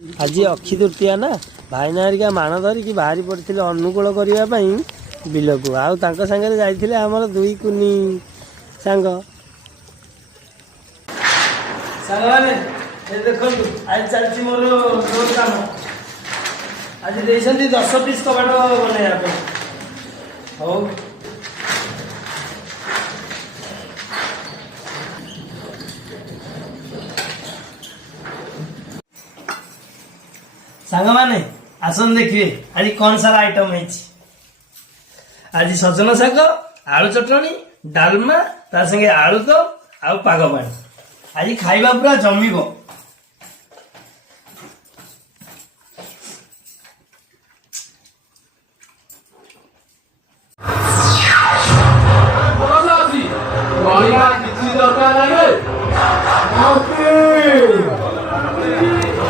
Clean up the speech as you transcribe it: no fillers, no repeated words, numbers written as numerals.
आज अक्षी तृतीया ना भाईना हरिका माण धरिकी बाहरी पड़ते अनुकूल करने बिल को आउ सागर जाइए आमर दुई कुनी सांग देखो आज चलती मोर रोड काम आज 10 पीस कबाट बनवाई हो सांग माने आसन देखिए आज कौन सारा आइटम है। आज सजना शाग आलू चटनी डालमा ता संगे आलू तो आउ पाग पानी आज खाइबा पूरा जमीब।